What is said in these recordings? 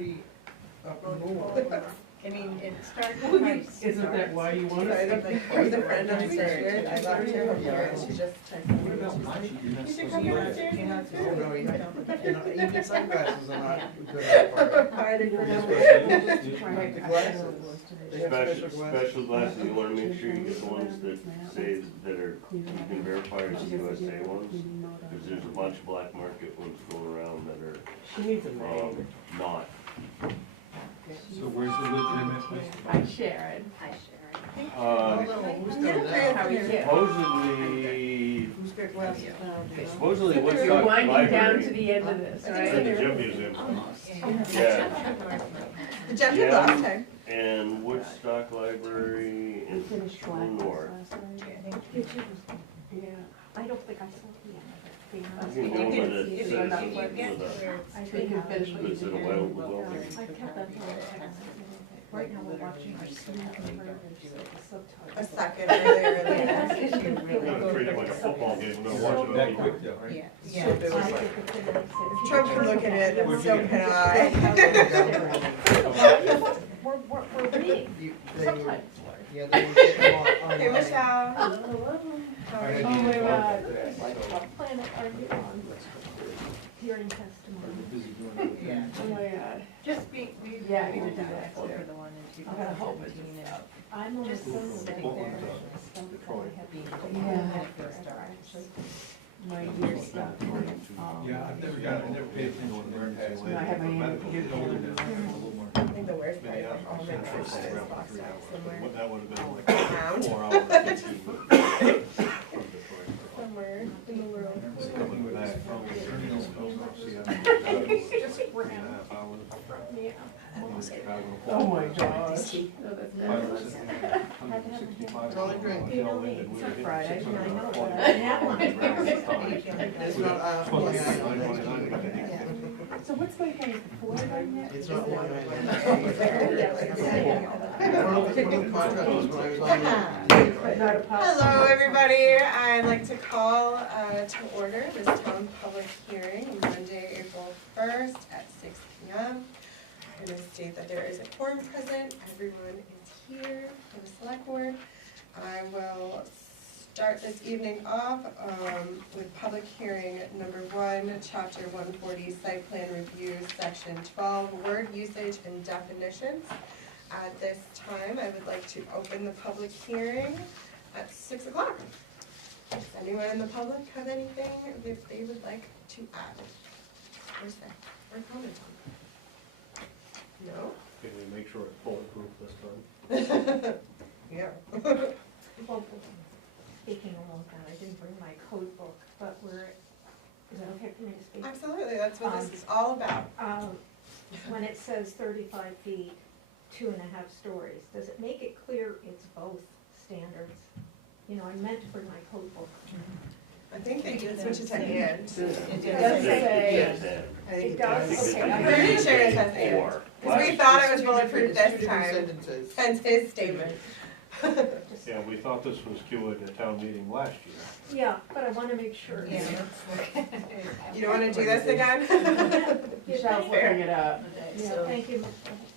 already up and moving. I mean, it starts price. Isn't that why you want I it? think like with a friend upstairs, I left her before and she just texted me. You should come downstairs and have Oh, food. no, even sunglasses are not good at Why they put out- the glasses. They have special glasses. Special glasses, you wanna make sure you get the ones that say, that are, you can verify as USA ones, cause there's a bunch of black market ones going around that are, She needs a name. not. So where's the legitimate place? Hi, Sharon. Hi, Sharon. Who's done that? How are you? Supposedly, Who's got glasses now? supposedly You're Woodstock winding down to Library. the end of this, It's in right? the gym museum. Almost. Yeah. The gem did last time. And Woodstock Library in North. Yeah. I don't think I saw the end of it. You can go with it, If says you it's get with where a, it's I We think can I finish what it's in a you well, did. I kept that for right now we're watching our student converters, so the subtitles. A second earlier than that. we're gonna treat it like a football game, we're gonna watch it That on quick though, right? Yeah. So there was I like, think it's in there. If Trump can look at it, and so can I. We're reading they were, subtitles. yeah, they were getting them on. Hey, Michelle. I Oh had my to use God, that. it's like what planet are you on? Hearing testimony. Busy doing it. Yeah. Oh my God. Just be, we. Yeah, you we would do did that for too. the one in I gotta hope it's 2017 just and I'm on the Just phone. sitting Portland, there. Detroit. Yeah. My year stuff. Yeah, I've never got, I never paid attention to emergency. No, I have my Medical, hand- get older now, a little more. I think the worst part Many is hours, all my I'm friends sure is around boxed 3 out hours. somewhere. What that would have been like Around. 4 hours, 15 minutes. Somewhere in the world. So when I had from the post office, yeah, Just 3.5 hours. Yeah. In Chicago. Oh my gosh. Pilot sitting there, 165. All I drink. Hotel Linden, we were hitting Friday, 600 I know, on but 40. I have one. It's not, Long Island. So what's going on with the Ford on that? It's not Long Island. Yeah. Contract was when I was on But not a pop. Hello, everybody. I'd like to call to order this town public hearing Monday, April 1st at 6 p.m. I'm going to state that there is a quorum present. Everyone is here for the select board. I will start this evening off with public hearing number 1, chapter 140, site plan review, section 12, word usage and definitions. At this time, I would like to open the public hearing at 6 o'clock. Does anyone in the public have anything that they would like to add or say or comment on? No? Can we make sure it's bulletproof this time? Yeah. Well, speaking along that, I didn't bring my code book, but is that okay for me to speak? Absolutely, that's what this is all about. When it says 35 feet, 2.5 stories, does it make it clear it's both standards? You know, I meant to bring my code book. I think they did switch it to and. It does does say- Yes, I think It does? it's Okay. I'm pretty sure it says and. Four. Because we thought it was bulletproof It's two this different time, sentences. hence his statement. Just- Yeah, we thought this was due at the town meeting last year. Yeah, but I want to make sure. Yeah. You don't wanna do this again? Michelle's looking it up. Yeah, So, thank you.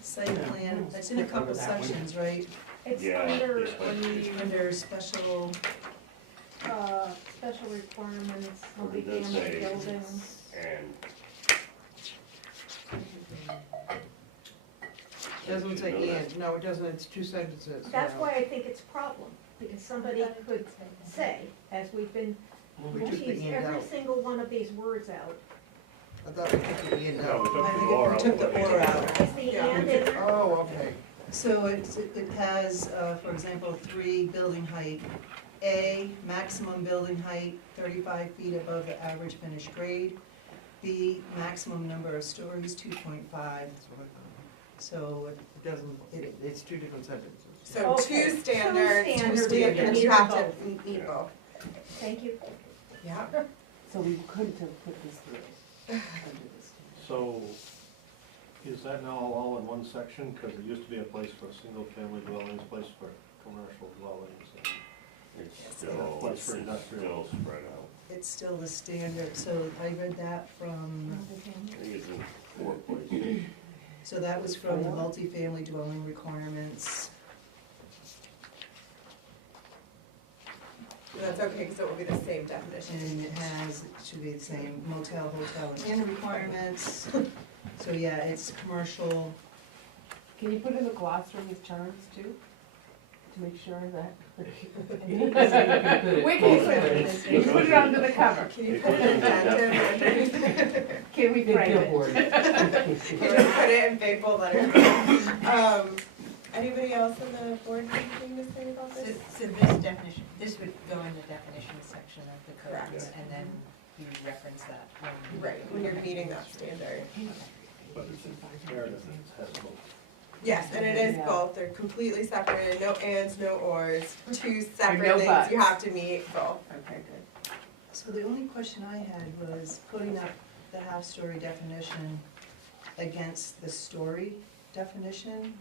site plan, it's in a couple sections, right? It's Yeah, under, it's like- Under special, special requirements, What it does multifamily say. buildings. And Doesn't say and, no, it doesn't, it's two sentences. That's no. why I think it's a problem, because somebody could say, as we've been, Well, we we'll took the tease and every out. single one of these words out. I thought we took the and no, out. we took I the think or we out. took the but we or took- out. Is the Yeah. and in there? Oh, okay. So it has, for example, 3 building height. A, maximum building height 35 feet above the average finished grade. B, maximum number of stories 2.5. That's what I thought. So It doesn't, it's two different sentences. So Okay. two standards, Two standards, and you have to meet both. Thank you. Yeah. So we couldn't have put this through under this. So, is that now all in one section? Because it used to be a place for single-family dwellings, place for commercial dwellings, and It's still, What's it's for industrial? still spread out. it's still the standard. So I read that from, I think it's in 4 places. So that was from the multifamily dwelling requirements. That's okay, because it will be the same definition. And it has, it should be the same motel, hotel, and inn requirements. So yeah, it's commercial. Can you put in the glossary with charts too? To make sure that. We can put it under the cover. Can you put an addendum? Can we frame it? Can you put it in big bold letters? Anybody else on the board have anything to say about So, this? so this definition, this would go in the definition section of the code, Correct. and then you reference that. Right, when you're meeting that standard. But it's imperative that it has both. Yes, and it is Yeah. both, they're completely separated, no ands, no ors, two separate no things buts. you have to meet both. Okay, good. So the only question I had was putting up the half-story definition against the story definition.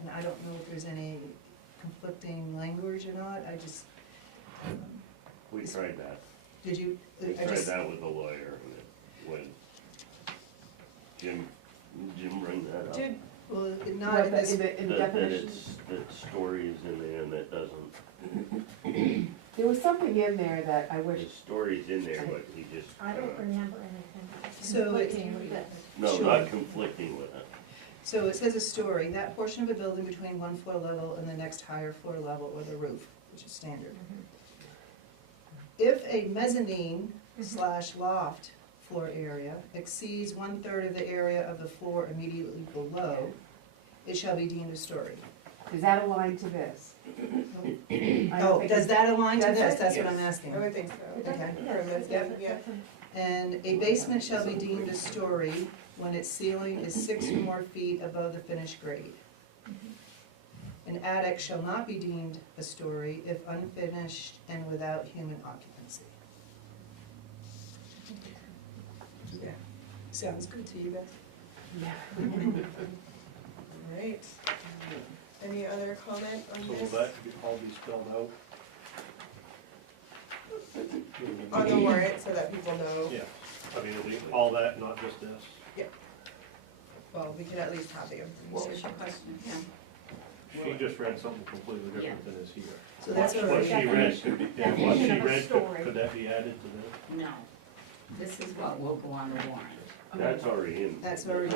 And I don't know if there's any conflicting language or not, I just, We tried that. did you, We I tried just, that with a lawyer when Jim bring that up. Did, well, not What, in the- this, in the That definition, that story is in there and that doesn't, there was something in there that I the wish, story's in there, but he just, I don't remember anything. So it- conflicting with this. no, Sure. not conflicting with it. so it says a story, that portion of a building between one floor level and the next higher floor level or the roof, which is standard. If a mezzanine / loft floor area exceeds 1/3 of the area of the floor immediately below, it shall be deemed a story. does that align to this? I don't Oh, think does it- that align to Does this? it? That's what I'm Yes. asking. I would think so. It doesn't- Okay. yes, From this, it doesn't- yeah. doesn't- And a basement shall be deemed a story when its ceiling is 6 or more feet above the finished grade. An attic shall not be deemed a story if unfinished and without human occupancy. Yeah. Sounds good to you guys? Yeah. Alright. Any other comment on So will this? that all be spelled out? On the warrant, so that people know, Yeah, I mean, it'll be all that, not just this. well, we can at least have the What was information. your question, Pam? She just read something completely different than is here. So that's What already, she read could be, yeah, what she Definition of a read, story. could that be added to this? No, this is what will go on the warrant. That's already in. that's already,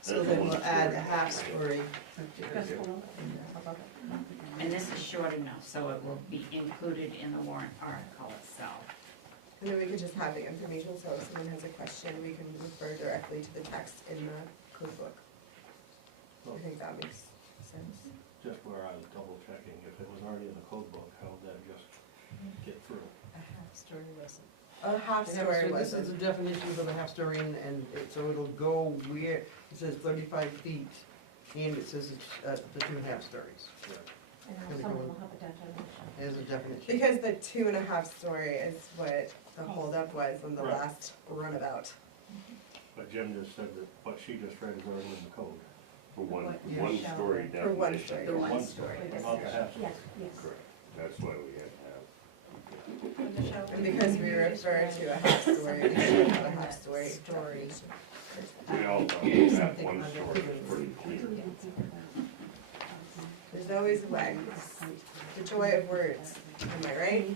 so That's then one we'll add a story. half story. And this is short enough, so it will be included in the warrant article itself. And then we could just have the information, so if someone has a question, we can refer directly to the text in the code book. I think that makes sense. Just where I was double checking, if it was already in the code book, how would that just get through? A half-story wasn't. A half Yeah, story so this is was the definition for the half story and so it'll go where, it says 35 feet and it says it's, the 2 half stories And now someone will have a definition. as a definition. because the 2.5 story is what the holdup was on the Right. last runabout. But Jim just said that what she just read is already in the code. For one, What you one shall story read. For one definition. story. The One one story, story. not the half. Yes, yes. Correct, that's why we had to have. And because we refer to a half story, we should have a half story. Story. We all thought that one story was pretty clear. There's always a way. The joy of words, am I right?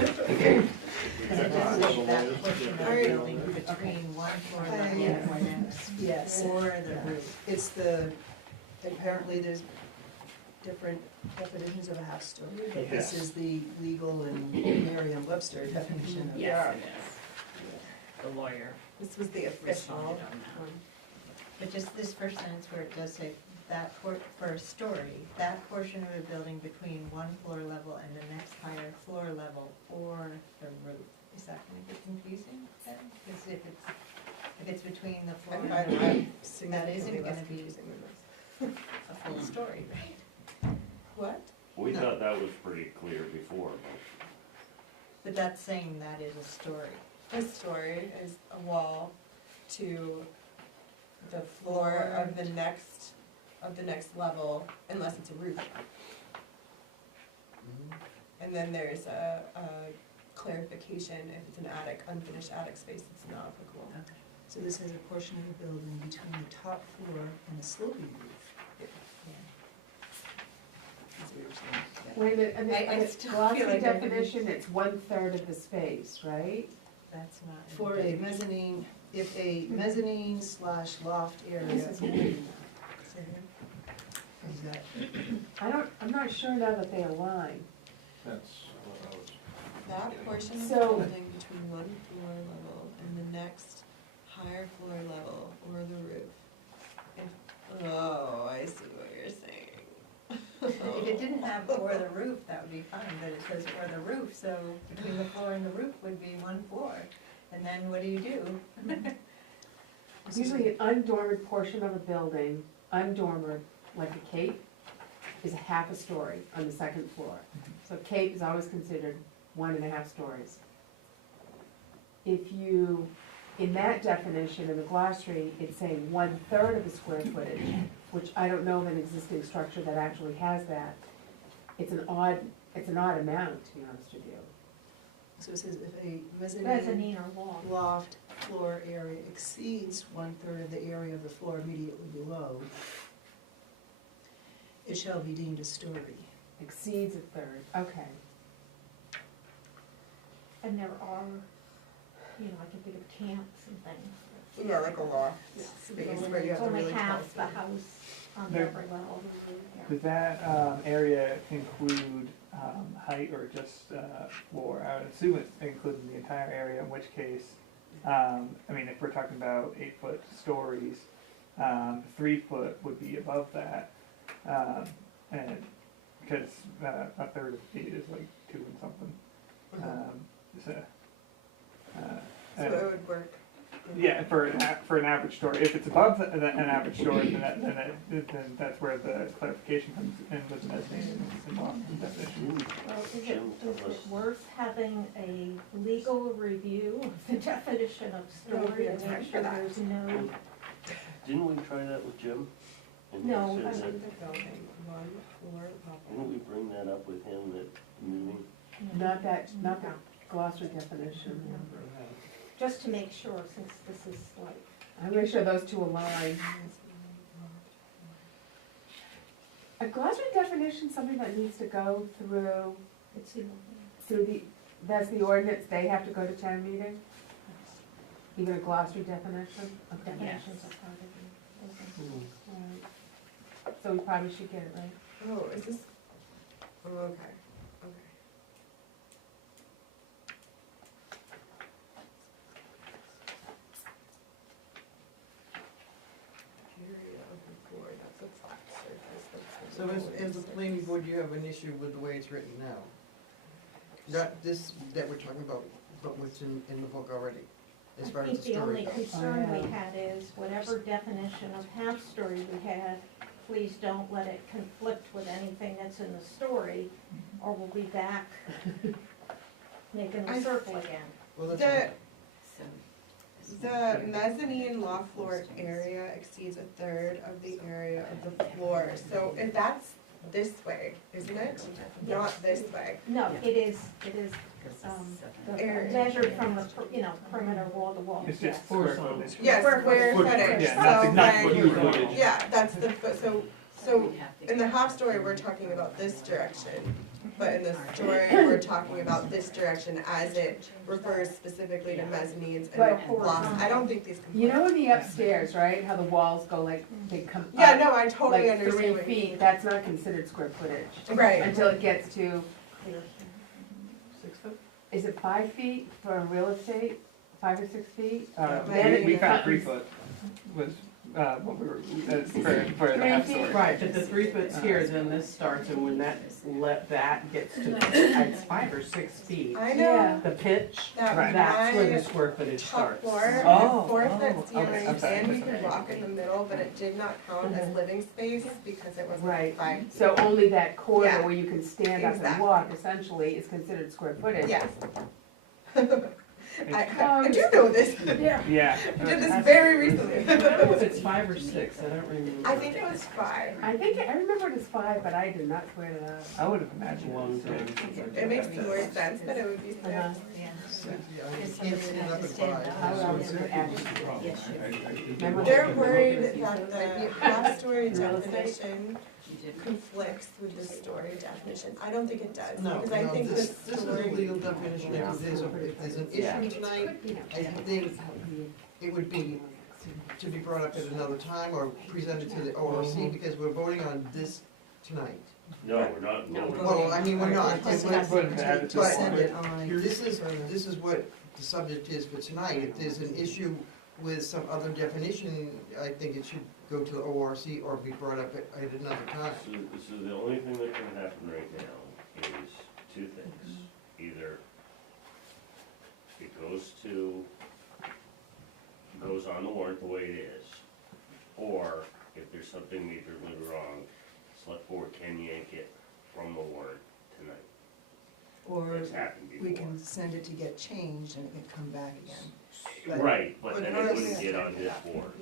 We checked out the lawyers, That portion of the Alright. building between one floor level Yeah. and the next, Yes. or the roof. It's the, apparently there's different definitions of a half story, but this Yes. is the legal and Merriam-Webster definition of. Yes, it is. The lawyer This was the official responded on that. one. But just this first sentence where it does say that for a story, that portion of a building between one floor level and the next higher floor level or the roof. Is that gonna get confusing then? Because if it's between the floor I and find the that roof, significantly less gonna be- confusing than this. a full story, right? What? We thought that was pretty clear before, But that's saying that is a story. A story is a wall to the floor of the next level, unless it's a roof. And then there's a clarification, if it's an attic, unfinished attic space, it's not applicable. So this is a portion of the building between the top floor and a sloping roof. That's what you're saying. Wait a minute, and I the still glossy feel like I didn't- definition, it's 1/3 of the space, right? That's not. in For the a big- mezzanine, if a mezzanine slash loft area. This is weird. Is that, I'm not sure now that they align. That's what I was. That portion of the So- building between one floor level and the next higher floor level or the roof. Oh, I see what you're saying. If it didn't have or the roof, that would be fine, but it says or the roof, so between the floor and the roof would be one floor. And then what do you do? Usually an undormered portion of a building, undormered, like a cape, is a half a story on the second floor. So cape is always considered 1.5 stories. If you, in that definition, in the glossary, it's saying 1/3 of the square footage, which I don't know of an existing structure that actually has that. It's an odd amount, to be honest with you. so it says if a mezzanine Mezzanine or loft. loft floor area exceeds 1/3 of the area of the floor immediately below, it shall be deemed a story. Exceeds 1/3, okay. And there are, you know, I can think of camps and things. Yeah, like a loft space where you It's have to only really half the calculate. house on There- every level. Does that area include height or just floor? I would assume it's including the entire area, in which case, I mean, if we're talking about 8-foot stories, 3 foot would be above that. And because 1/3 of feet is like 2 and something. So, So it would work. yeah, for an average story, if it's above an average story, then that's where the clarification comes in with mezzanine and loft definition. Well, is it worth having a legal review of the definition of No, we story don't and have make for sure that. there's no, Didn't we try that with Jim? And he No, said I that- wouldn't. Building, one floor level. Didn't we bring that up with him at the meeting? Not the glossary definition. just to make sure, since this is like, I'm make sure those two align. A glossary definition, something that needs to go through it's, you know, that's the ordinance, they have to go to town meeting? Even a glossary definition? Okay. definitions are part of it. Alright. So we probably should get it right. Oh, is this, oh, okay, okay. Area of the floor, that's a flat surface, that's. So as a planning board, you have an issue with the way it's written now? Not this that we're talking about, but what's in the book already, as far I as the think the only story goes. concern Oh, we yeah. had is whatever definition of half-story we had, please don't let it conflict with anything that's in the story, or we'll be back making the circle again. Well, that's The, the mezzanine loft floor area exceeds 1/3 of the area of the floor, so if that's this way, isn't it? Not this way. No, it is, Area. measured from the, perimeter wall to wall, It's yes. just square footage. Yes, Square square footage. footage, Yeah, not so not then, footage. yeah, that's the, so in the half story, we're talking about this direction, but in the story, we're talking about this direction as it refers specifically to mezzanines But- and lofts. I don't think these You conflict. know in the upstairs, right, how the walls go like, they come up? Yeah, no, I totally Like understand 3 what you feet, mean. that's not considered square footage. Right, Until it gets to, 6 foot? is it 5 feet for real estate, 5 or 6 feet? Yeah, Then it We found 3 becomes- foot was what we were, for the 3 half feet? story. Right, but the 3 foot's here, then this starts, and when that gets to, it's 5 or 6 feet. I Yeah. know The pitch, that Right. that's where my the square footage top starts. floor, Oh, 4-foot okay, ceilings, I'm sorry. and we could walk in the middle, but it did not count as living space because it wasn't Right. 5. So only that corridor Yeah. where you can stand up and Exactly. walk essentially is considered square footage. Yes. I do know this. Yeah. Yeah. I did this very recently. I don't know if it's 5 or 6, I don't remember. I think it was 5. I remember it was 5, but I did not swear to that. I would have imagined Long it was time. six. It makes more sense that it would be 6. Yeah. Yeah, I Because can't somebody's see it gonna up have to at stand 5. up. I would always So do it's- action. Yes, you- Remember They're that? worried that the half-story Real estate? definition conflicts with the story definition. I don't think it does, No, because I no, think the this is a story. legal definition, if there's an Yeah. issue tonight, I think it would be to be brought up at another time or presented to the ORC, because we're voting on this tonight. No, we're not. No, voting. Well, I mean, we're not, Right. To send it on. this is what the subject is for tonight. If there's an issue with some other definition, I think it should go to the ORC or be brought up at another time. So the only thing that can happen right now is 2 things. Either it goes on the warrant the way it is, or if there's something majorly wrong, select board can yank it from the warrant tonight. Or It's happened before. we can send it to get changed and it can come back again. But- Right, but But then how it does wouldn't it- get on this board.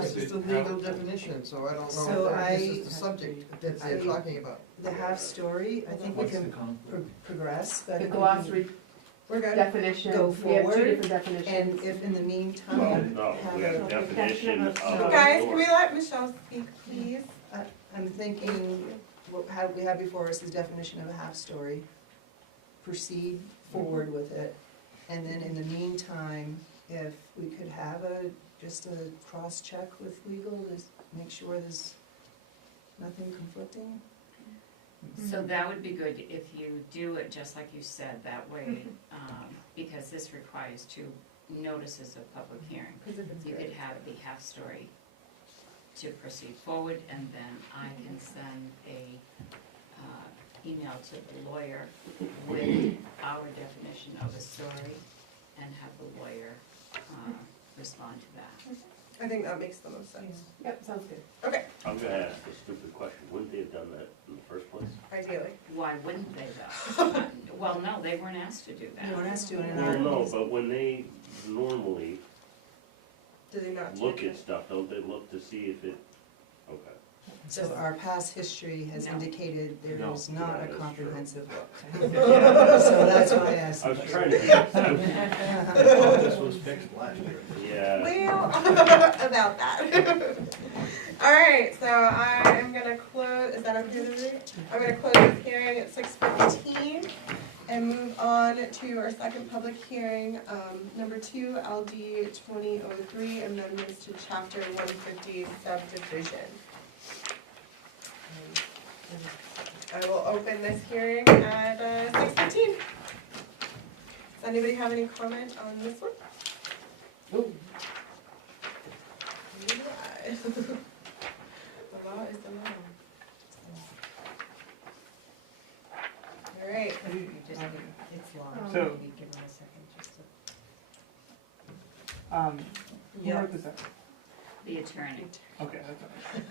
This is the legal definition, so I don't So know if this I- is the subject that they're talking about. The half-story, I think we What's the can conflict? progress, but. The glossary We're good. definition, Go we have 2 forward, different definitions. And if in the Well, meantime, no, we have a a definition of. definition of- the Guys, can door. we let Michelle speak, please? I'm thinking, what we have before us is definition of a half-story. Proceed forward with it, and then in the meantime, if we could have just a cross-check with legal, to make sure there's nothing conflicting. So that would be good if you do it just like you said, that way, because this requires 2 notices of public hearing. You could have the half-story to proceed forward, and then I can send a email to the lawyer with our definition of a story, and have the lawyer respond to that. I think that makes the most sense. Yep, sounds good. I'm gonna ask a stupid question. Wouldn't they have done that in the first place? Ideally. Why wouldn't they though? Well, no, they weren't asked to do that. You want us to, in Well, our, no, but when they normally Do they not? look change at it? stuff, don't they look to see if it, okay. so our past history has No. indicated there No. is not Yeah, a that's true. comprehensive look. So that's why I asked. I the was question. trying to be, I thought this was fixed last year. yeah. Well, about that. All right, so I am gonna close, is that okay with you? I'm gonna close this hearing at 6:15 and move on to our second public hearing, number 2, LD 2003, amendments to chapter 150 subdivision. I will open this hearing at 6:15. Does anybody have any comment on this one? Ooh. Yeah. The law is the law. All right. You just give- It's long, So- maybe give them a second just to. Who wrote this up? The attorney. Okay, that's all right.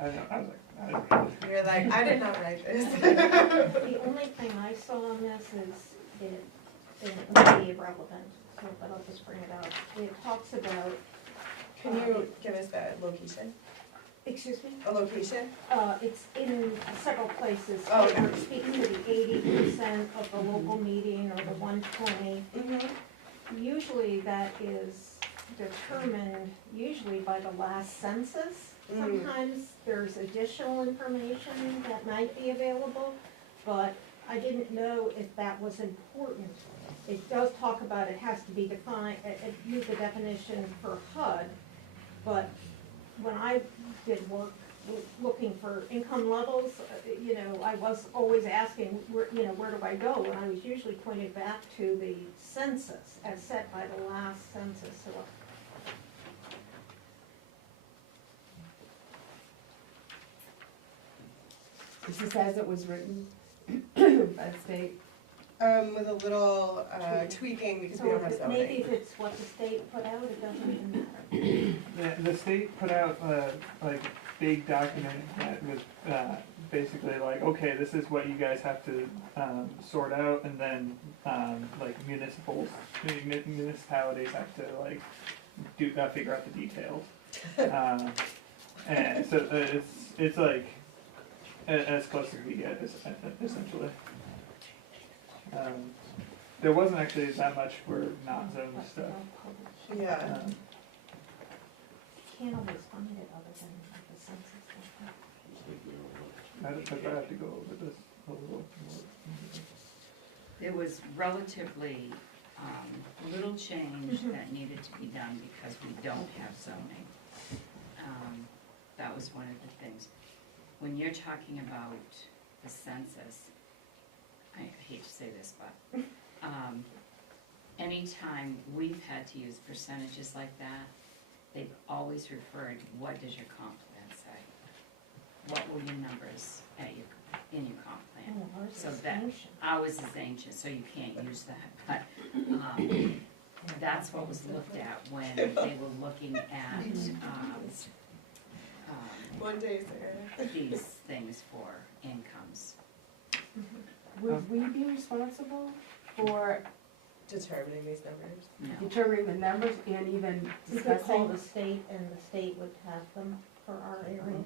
I know, I was like, I didn't read it. You're like, I did not write this. The only thing I saw on this is it may be irrelevant, so, but I'll just bring it up. It talks about, Can you give us a location? excuse me? A location? It's in several places. Oh, It okay. speaks to the 80% of the local meeting or the 120. Mm-hmm. Usually that is determined usually by the last census. Sometimes there's additional information that might be available, but I didn't know if that was important. It does talk about it has to be defined, use the definition for HUD, but when I did work looking for income levels, I was always asking, where do I go? And I was usually pointed back to the census as set by the last census. So Is this as it was written by the state? With a little tweaking because we don't have maybe zoning. if it's what the state put out, it doesn't even matter. The state put out like a big document that was basically like, okay, this is what you guys have to, sort out, and then, like municipalities have to like figure out the details. And so it's like, as close as we get, essentially. There wasn't actually that much for not zoned stuff. Yeah. Can't always find it other than like the census stuff. I have to go over this a little more. There was relatively little change that needed to be done because we don't have zoning. That was one of the things. When you're talking about the census, I hate to say this, but anytime we've had to use percentages like that, they've always referred, what does your comp plan say? What were your numbers in your comp plan? Oh, ours So is that, ancient. ours is ancient, so you can't use that, but, that's what was looked at when they were looking at, One day, Sarah. these things for incomes. Would we be responsible for Determining these numbers. No, determining the numbers and even You could call discussing? the state and the state would have them for our area,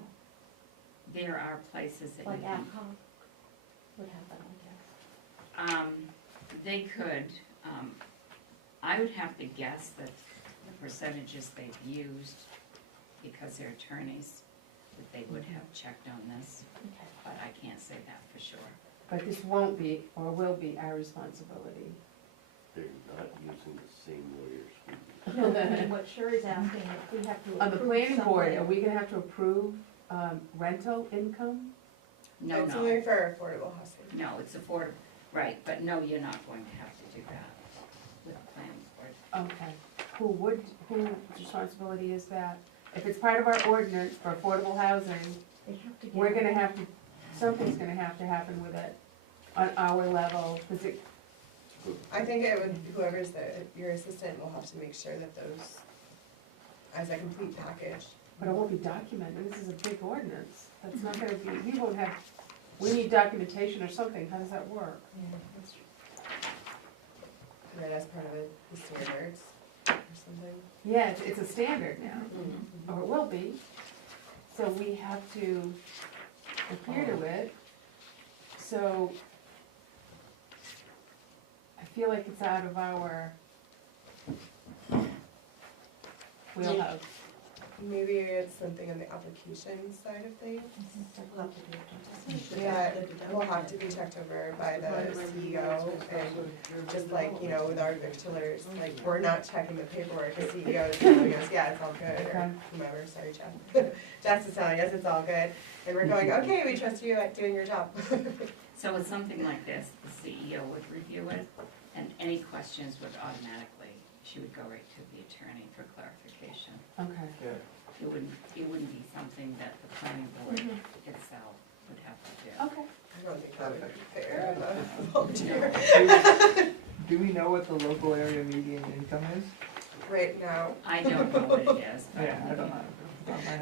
there are places that you like can, AdHoc would have that, I guess. they could, I would have to guess that the percentages they've used, because they're attorneys, that they would have checked on this, Okay. but I can't say that for sure. But this won't be, or will be, our responsibility. They're not using the same lawyers we use. No, I mean, what Sherry's asking, if we have to On the approve planning board, are something- we gonna have to approve rental income? No, It's no, only for affordable housing. no, it's affordable, right, but no, you're not going to have to do that with the planning board. Okay. Whose responsibility is that? If it's part of our ordinance for affordable housing, They have to get. we're gonna have to, something's gonna have to happen with it on our level, because it, I think it would, whoever's your assistant will have to make sure that those, as a complete package. but it won't be documented, this is a big ordinance. That's not gonna be, we won't have, we need documentation or something, how does that work? Right, as part of the standards or something. Yeah, it's a standard now, Mm-hmm. or it will be. So we have to adhere to it. So I feel like it's out of our wheelhouse. Maybe it's something on the application side of things. We'll have to do it. That will have to be checked over by the CEO, and just like, you know, with our victualers, like, we're not checking the paperwork, the CEO is telling us, yeah, it's all good, or whomever, sorry, Jeff. Jess is telling us it's all good, and we're going, okay, we trust you at doing your job. So with something like this, the CEO would review it, and any questions would automatically, she would go right to the attorney for clarification. Okay. Yeah. It wouldn't be something that the planning board itself would have to do. Okay. I don't think that would be fair as a volunteer. Do we know what the local area median income is? Right now, I don't know what it is, but Yeah, I don't know.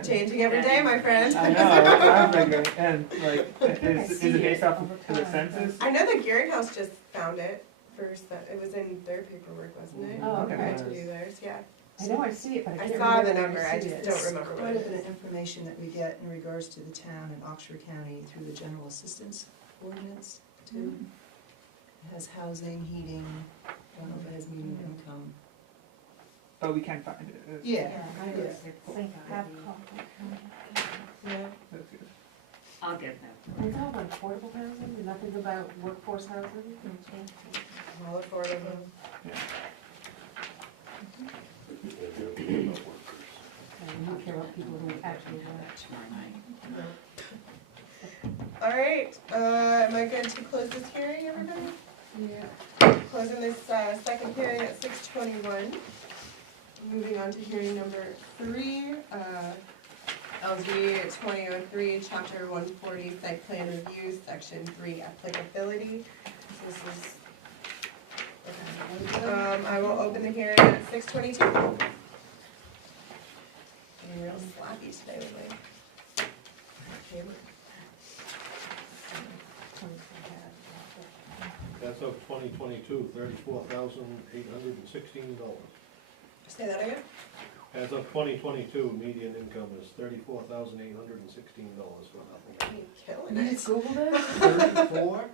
changing every day, my friend. I know, that's what I'm figuring, and like, think I is see it based it off over of the time. census? I know the Gearing House just found it first, that it was in their paperwork, wasn't it? Oh, okay. Right to do theirs, yeah. I know I see it, but I I can't saw the remember number, where I see just it. don't remember what Quite it a bit is. of information that we get in regards to the town and Oxford County through the general assistance ordinance too. It has housing, heating, I don't know if it has median income. But we can find it. It's- Yeah, I yeah. just think AdHoc. Yeah. That's good. I'll get them. It's all about affordable housing, and nothing about workforce housing. All affordable. They'll be about workers. And we don't care about people who actually Have work. that tomorrow night. All right, am I good to close this hearing, everybody? Yeah. Closing this second hearing at 6:21. Moving on to hearing number 3, LG 2003, Chapter 140, Site Plan Review, Section 3, Applicability. This is, I will open the hearing at 6:22. Being real sloppy today with my paper. As of 2022, $34,816. Say that again? As of 2022, median income is $34,816 for nothing. You're killing You it. just Googled it? 34?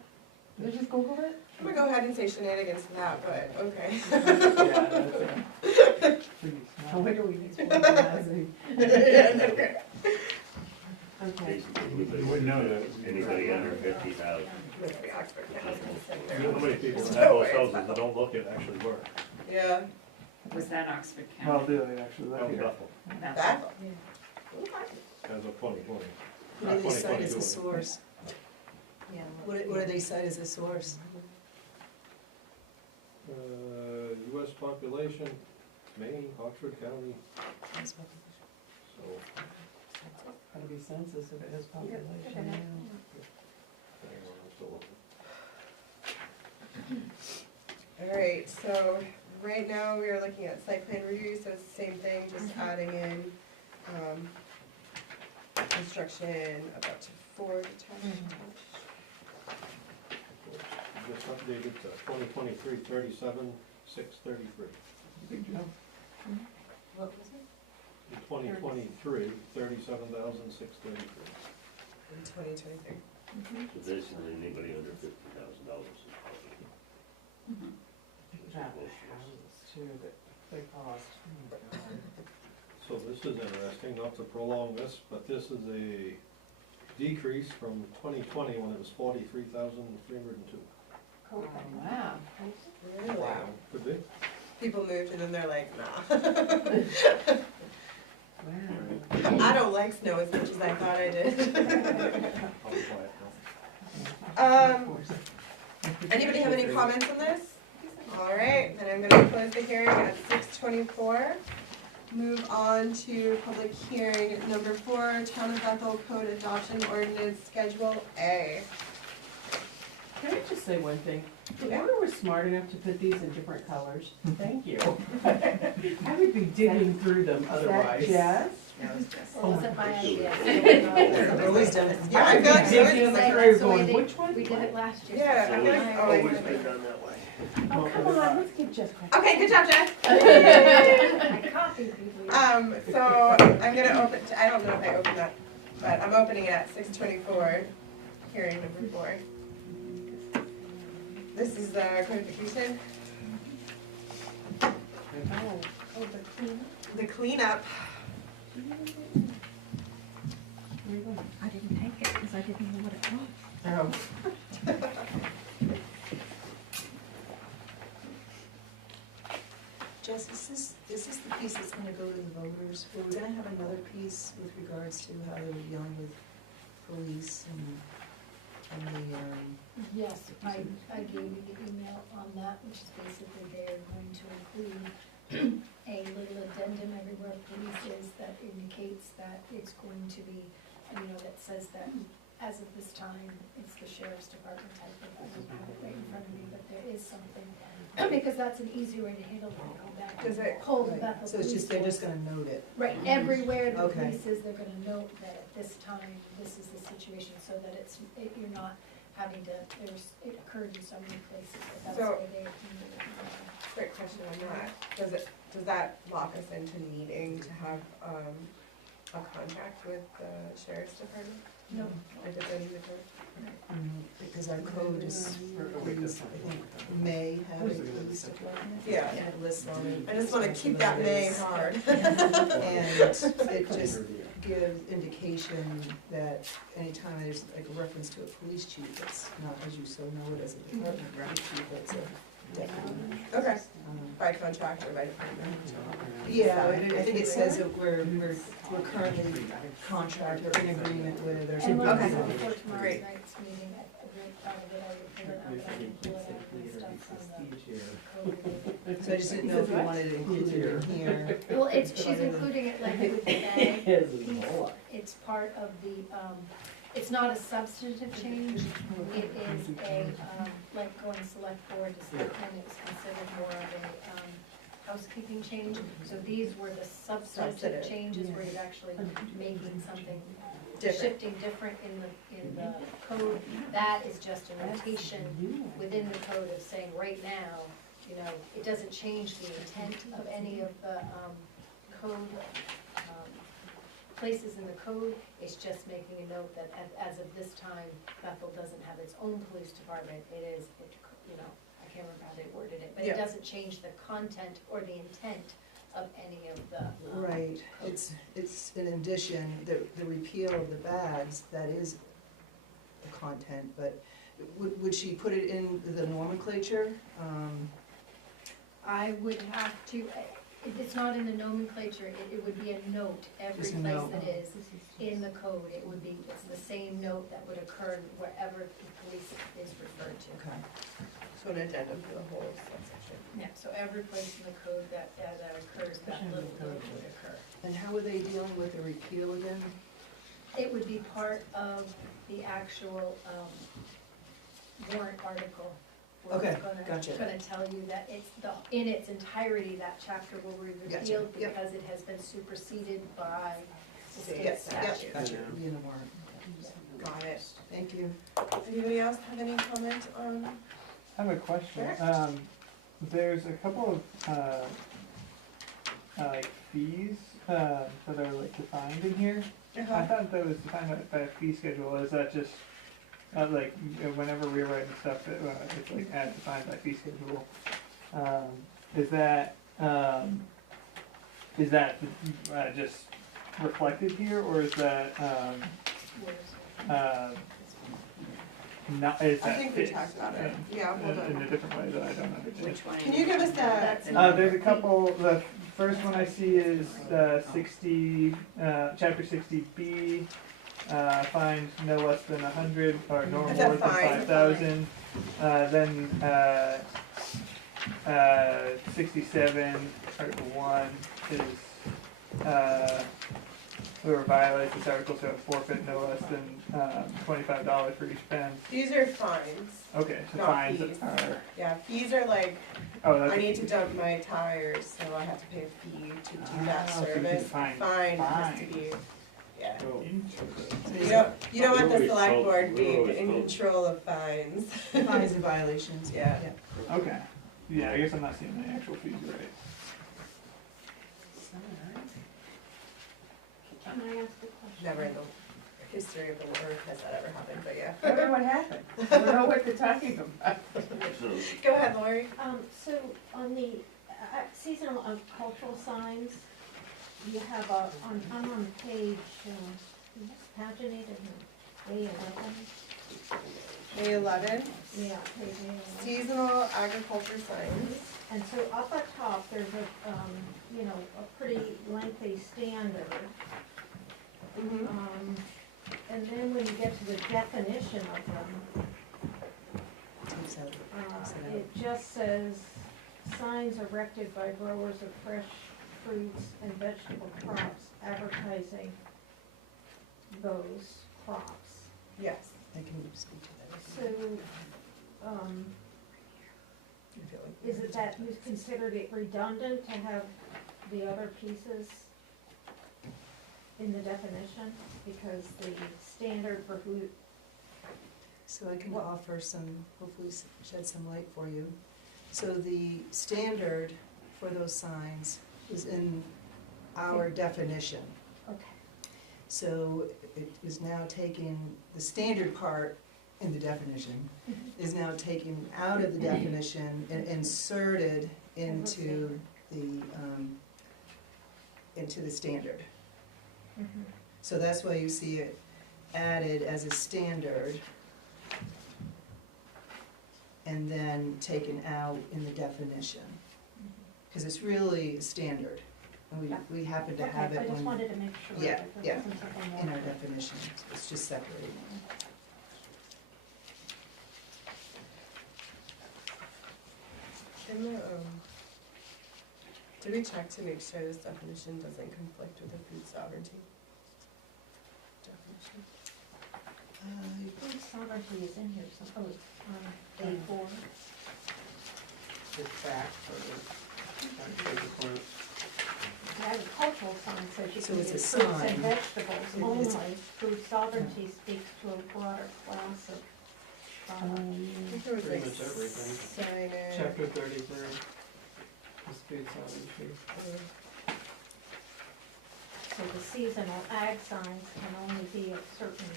You just Googled it? I'm gonna go ahead and say shenanigans to that, but okay. Yeah, that's pretty I small. wonder we need to housing. Okay. Basically, You wouldn't know that. anybody under 50,000. Must be Oxford County. You know how many people There's have no those way it's houses that. that don't look it actually work? Yeah, Was that Oxford Well, County? do they actually That live was here? Bethel, that, as of 2020. What do they cite as a source? Yeah. What do they cite as a source? US population, Maine, Oxford County, so. Gotta be census if it has population. Hang on, I'm still looking. alright, so right now we are looking at site plan review, so it's the same thing, just adding in, construction of up to 4 detached. Just updated to 2023, 37,633. Good job. What was it? In 2023, 37,633. In 2023. So basically, anybody under $50,000 is probably. That houses too, that they cost. Oh my God. So this is interesting, not to prolong this, but this is a decrease from 2020 when it was 43,302. Oh, wow. Really? Could be. People moved and then they're like, nah. Wow. I don't like snow as much as I thought I did. I'll be quiet now. Anybody have any comments on this? All right, then I'm gonna close the hearing at 6:24. Move on to public hearing number 4, Town of Bethel Code Adoption Ordinance Schedule A. Can I just say one thing? If Yeah. we were smart enough to put these in different colors, thank you. I would be digging through them otherwise. Is that Jess? Oh my Wasn't my gosh. idea. I've always done it. Yeah, I feel like so Digging it's like, through going, which one? We did it last year. yeah, I So feel it's like, always been done that way. Oh, come on, let's give Jess credit. Okay, good job, Jess. I copied people. So I'm gonna open, I don't know if I opened that, but I'm opening it at 6:24, hearing number 4. This is codification, Oh. Oh, the cleanup? the cleanup. I didn't take it because I didn't know what it was. Jess, is this the piece that's gonna go to the voters? Well, we're gonna have another piece with regards to how they're dealing with police and the, Yes, I gave you the email on that, which is basically they're going to include a little addendum everywhere police is that indicates that it's going to be, that says that as of this time, it's the sheriff's department type of, I don't have it right in front of me, but there is something, because that's an easy way to handle it, go back Does it- and pull the right, Bethel so it's police just, they're just force. gonna note it. Right, everywhere the Okay. police is, they're gonna note that at this time, this is the situation, so that you're not having to, it occurred in so many places, but that's So- where they accumulate. Quick question on that, does that lock us into needing to have, a contract with the sheriff's department? No, If it's in the code? Because our code is, I think, may have a police department. Yeah. And it lists on it. I just wanna keep that name hard. And it just gives indication that anytime there's like a reference to a police chief, it's not, as you so know it as a department chief, it's a deputy. Okay, Um, by contract or by department? Yeah, I think it says that we're currently contract or in agreement with, or and something. like I Okay. said before tomorrow Great. night's meeting, I really thought of it, I would pull it out, but I can pull it out and stuff from the code. So I just didn't know if you wanted it included in here. Well, she's including it like with the ag piece, it's part of the, it's not a substantive change, it is a, like going select board to select, and it's considered more of a, housekeeping change. So these were the substantive Substantive. changes where you're actually making something, Different. shifting different in the code. That is just a notation within the code of saying right now, you know, it doesn't change the intent of any of the code places in the code. It's just making a note that as of this time, Bethel doesn't have its own police department. It is, you know, I can't remember how they worded it, but it Yeah. doesn't change the content or the intent of any of the. Right, it's in addition, the repeal of the bags, that is the content, but would she put it in the nomenclature? I would have to, it's not in the nomenclature, it would be a note every Just a place note. that is in the code. It would be, it's the same note that would occur wherever the police is referred to. Okay. So an addendum to the whole subsection. Yeah, so every place in the code that occurs, that little note would occur. And how are they dealing with the repeal again? It would be part of the actual warrant article. where it's Okay, gotcha. Gonna tell you that it's in its entirety, that chapter will be Gotcha, repealed yep. because it has been superseded by the state Yes, yep. statute. Gotcha, be in the warrant. Got it. Thank you. Anybody else have any comment on? I have a question. Sure. There's a couple of, like fees, that are like defined in here. I thought that was defined by a fee schedule. Is that just, like, whenever we're writing stuff, it's like as defined by fee schedule? Is that just reflected here, or is that, not, is I that? think we talked about it. Yeah, hold In a on. different way that I don't understand. Which one? Can you give us that? There's a couple, the first one I see is, 60, chapter 60B, fines no less than 100, or no more Is that than fine? 5,000. Then, 67, article 1 is, whoever violates this article shall forfeit no less than, $25 for each pen. These are fines. Okay, so Not fines fees. are, Yeah, fees are like, oh, that's. I need to dump my tires, so I have to pay a fee to do that Ah, so you service. do fine. Fine has to Fine. be, yeah. Oh, You don't want the Always select felt- board being always in felt- control of fines. Fines and violations. Yeah. Okay, yeah, I guess I'm not seeing the actual fees right. Can I ask a question? Never in the history of the world has that ever happened, but yeah. I don't know what happened. I don't know what they're talking about. So, Go ahead, Lori. So on the seasonal cultural signs, you have I'm on page, paginated, A11, yeah, page A11. seasonal agriculture signs. And so up at top, there's a pretty lengthy standard. And then when you get to the definition of them, it just says, signs erected by growers of fresh fruits and vegetable crops advertising those crops. Yes. I can speak to that. So, I feel like- is it that you've considered it redundant to have the other pieces in the definition? Because the standard for who, So I can offer some, hopefully shed some light for you. So the standard for those signs is in our definition. okay, So it is now taking, the standard part in the definition is now taken out of the definition and inserted into the standard. So that's why you see it added as a standard and then taken out in the definition. Because it's really standard, and we happen to okay, have I it just on, wanted to make sure Yeah, that yeah, there wasn't something in our else. definition, it's just separated. In the, did we check to make sure this definition doesn't conflict with the food sovereignty definition? Food sovereignty is in here, so, A4. The track for Agricultural sign says you So can it's do a fruits and sign. vegetables It- only. it's- Food sovereignty speaks to a broader class of products. I think there was Pretty like much everything. signage. Chapter 33 is food sovereignty. So the seasonal ag signs can only be of certain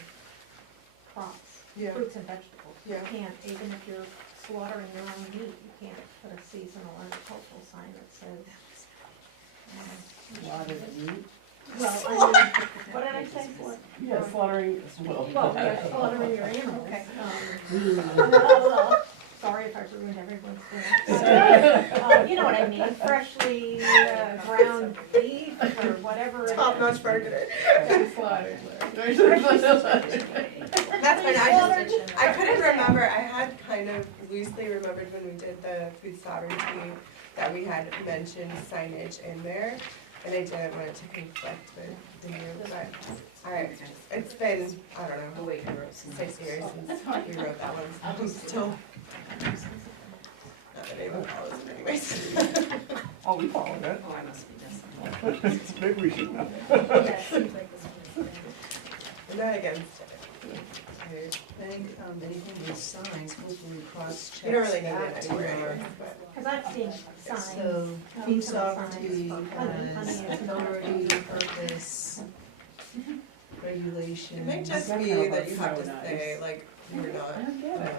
crops, Yeah. fruits and vegetables. You Yeah. can't, even if you're slaughtering your own meat, you can't put a seasonal agricultural sign that says. Well, I mean, what did I say? What? Yeah, slaughtering, Well, yeah, slaughtering your animals. Okay. Well, sorry if I ruined everyone's dinner. You know what I mean, freshly ground beef or whatever. it is. Top-notch marketer. slaughtered. That's fine, I couldn't remember, I had kind of loosely remembered when we did the food sovereignty that we had mentioned signage in there, and I didn't want it to conflict with the new, but, alright, it's been, I don't know, The way he wrote some. 6 years since we wrote that one, so I'm still, not that anyone follows it anyways. Oh, we followed it. Oh, I must be missing. Maybe we should know. Yeah, it seems like this one's. I'm not against it. I think anything with signs, hopefully cross-checks You don't really need that it to anywhere our- anyways, but. Cause I've seen signs. So, food Regional signs sovereignty for honey has is not- authority, purpose, regulation. It might just Don't be know that about you have to snow and say, ice. like, you're not, I don't get it.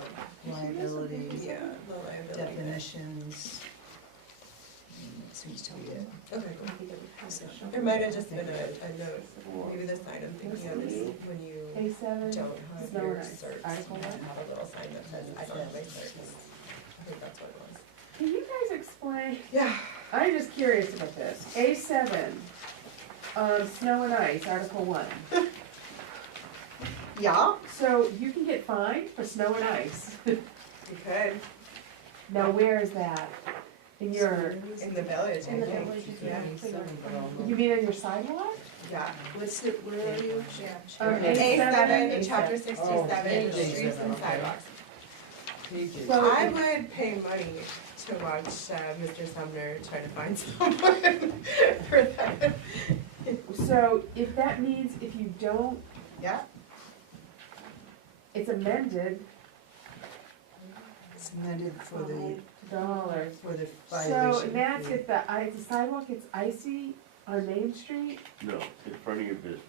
Liability, yeah, the liability. definitions. Seems to be it. Okay, cool. It might have just been a note, maybe the sign I'm thinking of is when you A7, don't have snow your and ice. certs, Article and what? have a little sign that says, I don't have my certs. I think that's what it was. Can you guys explain, Yeah. I'm just curious about this. A7, snow and ice, Article 1. Yeah, So you can get fined for snow and ice. you could, Now, where is that? In your, in the village, I In the think, village, if you yeah, don't clear it. you mean on your sidewalk? yeah. What's it, where are you? A7, A7, chapter 67, A7, streets and okay. sidewalks. So I would pay money to watch Mr. Sumner try to find someone for that. So if that means if you don't, Yeah, it's amended It's amended for the $5. violation. So Matt's if the sidewalk gets icy on Main Street, No, in front of your business.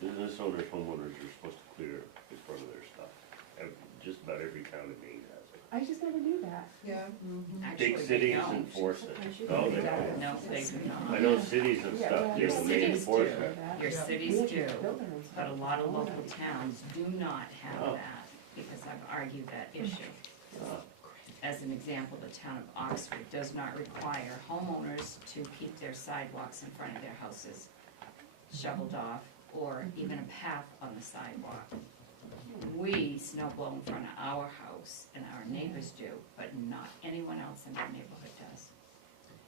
Business owners, homeowners are supposed to clear in front of their stuff. Just about every town in Maine has it. I just never knew that. yeah. Actually, Big they cities don't. enforce it. No, they don't. No, they do I not. know cities and stuff, Your do, and they cities enforce do. it. Your Yeah. cities do, Building and but a stuff. lot of local towns do not have Oh. that, because I've argued that issue. Uh, As an example, the town of Oxford does not require homeowners to keep their sidewalks in front of their houses shoveled off, or even a path on the sidewalk. We snow blow in front of our house, and our neighbors do, but not anyone else in our neighborhood does.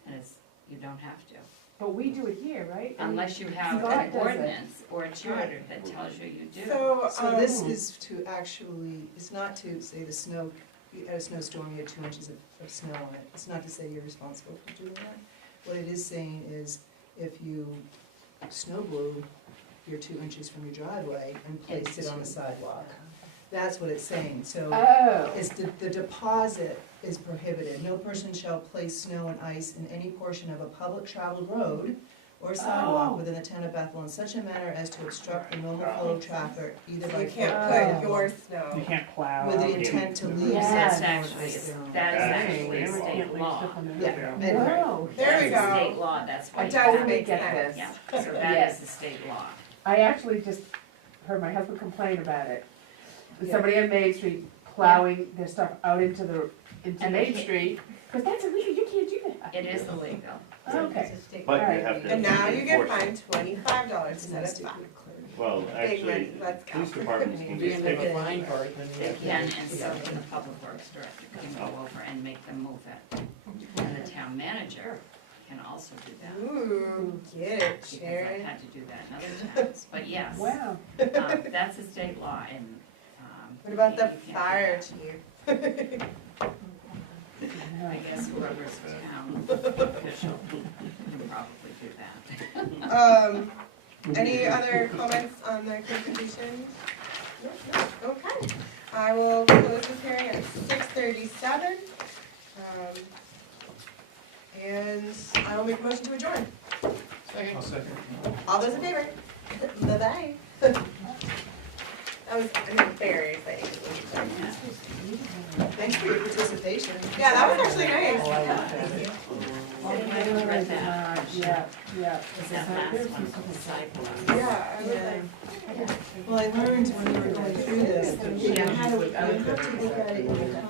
And it's, you don't have to, But we do it here, right? unless you have Scott an does it. ordinance or a charter that tells you you do. So, So this is to actually, it's not to say the snow, you had a snowstorm, you had 2 inches of snow on it. It's not to say you're responsible for doing that. What it is saying is if you snow blew your 2 inches from your driveway and placed it on the sidewalk, that's what it's saying. So Oh, is the deposit is prohibited. No person shall place snow and ice in any portion of a public traveled road or sidewalk Oh. within the town of Bethel in such a manner as to obstruct the normal flow of traffic, either so by you can't foot put your snow. You can't plow. with the out. intent to leave. Yes. That's snow and actually, ice down. that is actually Hey, a we state can't leave law. stuff on the Yeah. road. And- wow. There we That's a go. state law, that's why It you does have Totally make get sense. this. Yeah, so that Yes. is the state law. I actually just heard my husband complain about it. Yeah. Somebody on Main Street plowing their stuff out into And they Main can't- Street, because that's illegal, you can't do that. It is illegal. Okay. But you Alright. have to. And now you get enforce it. fined $25 It's instead not of stupid, 5. clear. Well, Big actually, win, let's go. police departments can Do you get have a tickets. fine for it, then you They have to- can, and so can the public works director can go over and make them move it. And the town manager can also do that. Ooh, get it, Because I've Sharon. had to do that in other towns, but yes, Wow. that's a state law and, What about the you can't do fire that. chief? I guess whoever's town official can probably do that. Any other comments on the presentation? No? Okay. I will close this hearing at 6:37. And I will make a motion to adjourn. I'll second. All those in favor? Bye-bye. That was very exciting. Thanks for your participation. Yeah, that was actually nice. Oh, I looked at it. Yeah, yeah. That last one from the sidewalk. Yeah, I was like. Well, I learned when we were going through this, that you had to look at it in the